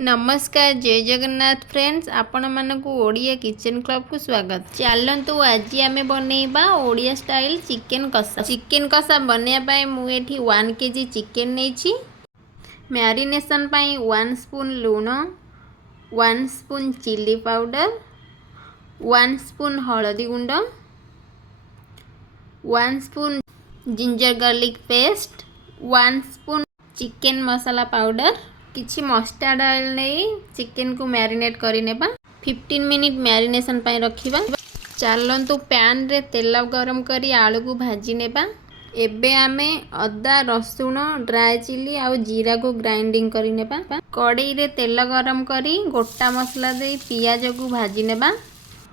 नमस्कार जय जगन्नाथ फ्रेंड्स आपण मानकु ओडिया किचन क्लब को स्वागत। चलतु आज आम बनैबा ओडिया स्टाइल चिकेन कसा बनैबा मु एठी 1 केजी चिकेन नेछि। मैरिनेशन पाई 1 स्पून लूण, 1 स्पून चिली पाउडर, 1 स्पून हळदी गुंड, 1 spoon ginger garlic paste, 1 spoon chicken masala powder, किछि मस्टर्ड ऑयल नहीं चिकेन को मैरिनेट करि नेबा। 15 मिनिट मैरिनेशन पाई रखिबा। चलंतु पैन रे तेल गरम करी आलू को भाजी नेबा। एबे आमे अदा रसुण ड्राई चिली आउ जीरा को ग्राइंडिंग करि नेबा। कड़ाई रे तेल गरम करी गोटा मसला दे पियाज को भाजी नेबा।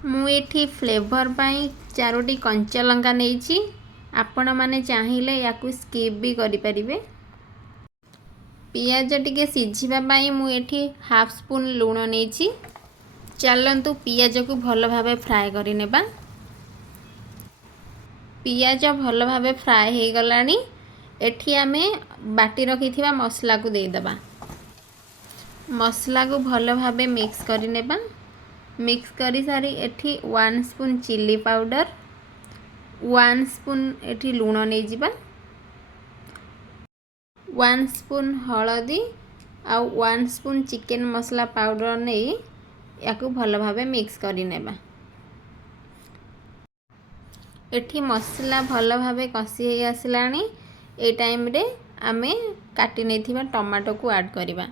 मु एठी फ्लेवर पाई 4टी कंचा लंका नेछि। आपण माने चाहिले याकू स्किप भी करि परिबे। पियाज टिके सिझिबा पाई मु एठी हाफ स्पून लूण नेछि। चलंतु पियाज को भल भाबे फ्राए करि नेबा। पियाज भल भाबे फ्राए हे गलानी। एठी आमे बाटी रखिथिबा मसला को दे दबा। मसला को भल भाबे मिक्स करि नेबा। मिक्स करी सारी एठी 1 स्पून चिली पाउडर, 1 स्पून एठी लूण नै जिबा, 1 स्पून हळदी आउ 1 स्पून चिकेन मसला पाउडर नहीं याकू भल भाबे मिक्स करि नेबा। एठी मसला भल भाबे कसी हे आसलानी। ए टाइम रे आमे काटी नेथिबा टमाटो को ऐड करिबा।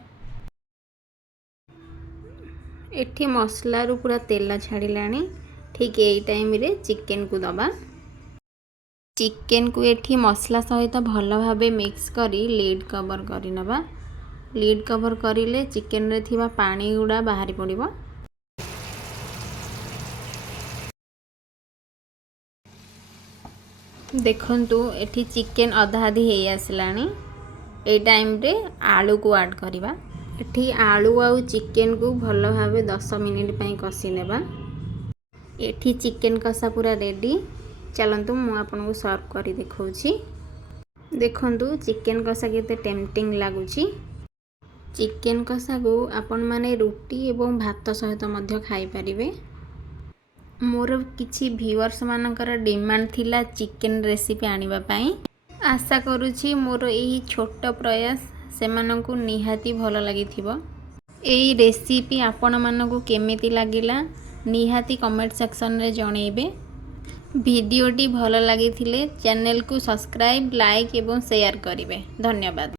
एठी मसला रु पूरा तेल छाड़िलानी। ठीक ए टाइम रे चिकेन को दबा। चिकेन को एठी मसला सहित भल भाबे मिक्स करी लीड कवर करि नबा। लीड कवर करिले चिकेन रे थिबा पानी गुडा बाहरी पड़िबो। देखंतु एठी चिकेन आधा आधी हे आसलानी। ए टाइम रे आलू को ऐड करिबा। एठी आलू आउ चिकेन को भल भाबे 10 मिनिट पई कसी नेबा। एठी चिकेन कसा पूरा रेडी। चलंतु मु आपन को सर्व करी देखौछि। देखंतु चिकेन कसा केते टेम्पटिंग लागुछि। चिकेन कसा को आपन माने रोटी एवं भात सहित मध्य खाई परिबे। मोर किछि व्यूअर्स मानकर डिमांड थिला चिकेन रेसिपी आनिबा पई। आशा करूछि मोर एही छोट प्रयास सेमानंकु निहाती भल लागिथिबो। एही रेसिपी आपण मानकु केमिति लागिला निहाती कमेंट सेक्शन रे जणैबे। भिडियोटी भल लगी चैनल को सब्सक्राइब, लाइक एवं शेयर करिवे। धन्यवाद।